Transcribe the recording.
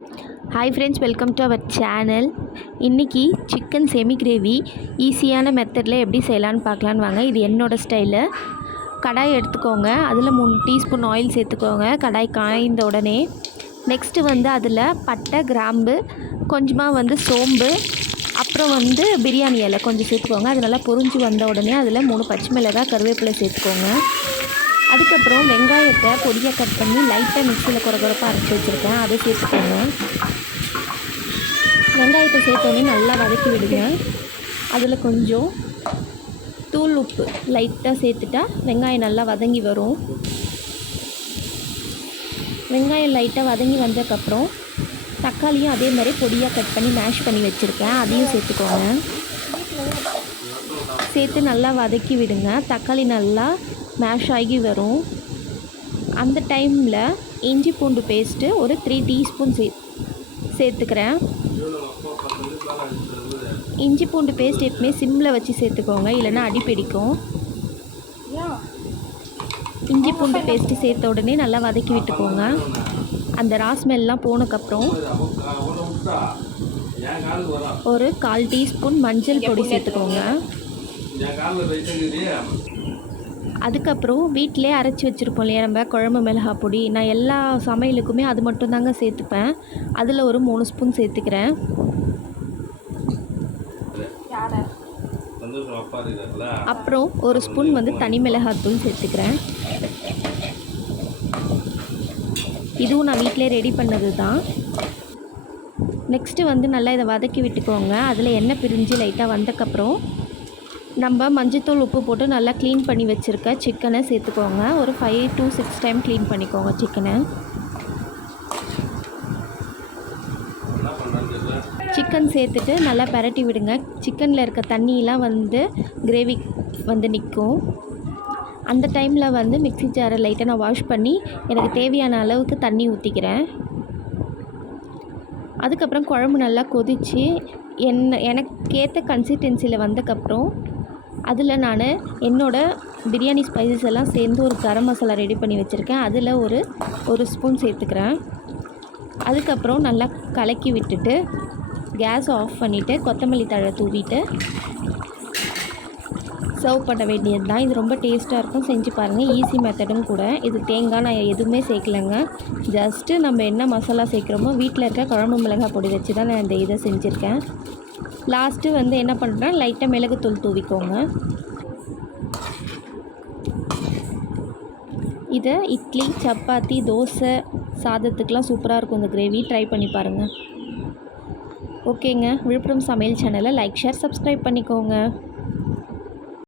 Hi friends, welcome to our channel. இன்றைக்கி chicken semi gravy ஈஸியான மெத்தடில் எப்படி செய்யலான்னு பார்க்கலான்னு வாங்க. இது என்னோடய ஸ்டைலு. கடாய் எடுத்துக்கோங்க, அதில் 3 டீஸ்பூன் ஆயில் சேர்த்துக்கோங்க. கடாய் காய்ந்த உடனே நெக்ஸ்ட்டு அதில் பட்டை, கிராம்பு, கொஞ்சமாக சோம்பு, அப்புறம் பிரியாணி இலை கொஞ்சம் சேர்த்துக்கோங்க. அது நல்லா பொரிஞ்சு வந்த உடனே அதில் 3 பச்சை மிளகாய், கருவேப்பிலை சேர்த்துக்கோங்க. அதுக்கப்புறம் வெங்காயத்தை பொடியாக கட் பண்ணி லைட்டாக மிக்சியில் குறப்பாக அரைச்சி வச்சுருக்கேன், அதை சேர்த்துக்கோங்க. வெங்காயத்தை சேர்த்தோடனே நல்லா வதக்கி விடுங்க. அதில் கொஞ்சம் தூள் உப்பு லைட்டாக சேர்த்துட்டா வெங்காயம் நல்லா வதங்கி வரும். வெங்காயம் லைட்டாக வதங்கி வந்ததுக்கப்புறம் தக்காளியும் அதே மாதிரி பொடியாக கட் பண்ணி மேஷ் பண்ணி வச்சுருக்கேன், அதையும் சேர்த்துக்கோங்க. சேர்த்து நல்லா வதக்கி விடுங்க. தக்காளி நல்லா மேஷ் ஆகி வரும். அந்த டைமில் இஞ்சி பூண்டு பேஸ்ட்டு ஒரு 3 டீஸ்பூன் சேர்த்துக்கிறேன். இஞ்சி பூண்டு பேஸ்ட் எப்பவுமே சிம்மில் வச்சு சேர்த்துக்கோங்க, இல்லைன்னா அடி பிடிக்கும். இஞ்சி பூண்டு பேஸ்ட்டு சேர்த்த உடனே நல்லா வதக்கி விட்டுக்கோங்க. அந்த ராஸ்மெல்லாம் போனதுக்கப்புறம் ஒரு 1/4 டீஸ்பூன் மஞ்சள் பொடி சேர்த்துக்கோங்க. அதுக்கப்புறம் வீட்டிலே அரைச்சி வச்சுருப்போம் இல்லையா நம்ம குழம்பு மிளகாய் பொடி, நான் எல்லா சமையலுக்குமே அது மட்டும்தாங்க சேர்த்துப்பேன். அதில் ஒரு 3 ஸ்பூன் சேர்த்துக்கிறேன். அப்புறம் ஒரு ஸ்பூன் தனி மிளகாய்த்தூள் சேர்த்துக்கிறேன். இதுவும் நான் வீட்டிலே ரெடி பண்ணது தான். நெக்ஸ்ட்டு நல்லா இதை வதக்கி விட்டுக்கோங்க. அதில் எண்ணெய் பிரிஞ்சு லைட்டாக வந்தக்கப்புறம் நம்ம மஞ்சத்தூள், உப்பு போட்டு நல்லா க்ளீன் பண்ணி வச்சுருக்க சிக்கனை சேர்த்துக்கோங்க. ஒரு 5 to 6 டைம் க்ளீன் பண்ணிக்கோங்க சிக்கனை. சிக்கன் சேர்த்துட்டு நல்லா பரட்டி விடுங்க. சிக்கனில் இருக்க தண்ணியெலாம் கிரேவி நிற்கும். அந்த டைமில் மிக்ஸி ஜாரை லைட்டாக நான் வாஷ் பண்ணி எனக்கு தேவையான அளவுக்கு தண்ணி ஊற்றிக்கிறேன். அதுக்கப்புறம் குழம்பு நல்லா கொதித்து எனக்கேற்ற கன்சிஸ்டன்சியில் வந்தக்கப்புறம் அதில் நான் என்னோடய பிரியாணி ஸ்பைசஸ் எல்லாம் சேர்ந்து ஒரு கரம் மசாலா ரெடி பண்ணி வச்சுருக்கேன், அதில் ஒரு ஸ்பூன் சேர்த்துக்கிறேன். அதுக்கப்புறம் நல்லா கலக்கி விட்டுட்டு கேஸ் ஆஃப் பண்ணிவிட்டு கொத்தமல்லி தழை தூவிட்டு சர்வ் பண்ண வேண்டியது தான். இது ரொம்ப டேஸ்ட்டாக இருக்கும், செஞ்சு பாருங்கள். ஈஸி மெத்தடும் கூட. இது தேங்காய் நான் எதுவுமே சேர்க்கலைங்க. ஜஸ்ட்டு நம்ம என்ன மசாலா சேர்க்குறோமோ வீட்டில் இருக்க குழம்பு மிளகாய் பொடி வச்சு தான் நான் இந்த இதை செஞ்சுருக்கேன். லாஸ்ட்டு என்ன பண்ணுறேன், லைட்டாக மிளகுத்தூள் தூவிக்கோங்க. இதை இட்லி, சப்பாத்தி, தோசை, சாதத்துக்கெலாம் சூப்பராக இருக்கும் இந்த கிரேவி. ட்ரை பண்ணி பாருங்கள். ஓகேங்க, விழுப்புரம் சமையல் சேனலை லைக், ஷேர், சப்ஸ்கிரைப் பண்ணிக்கோங்க.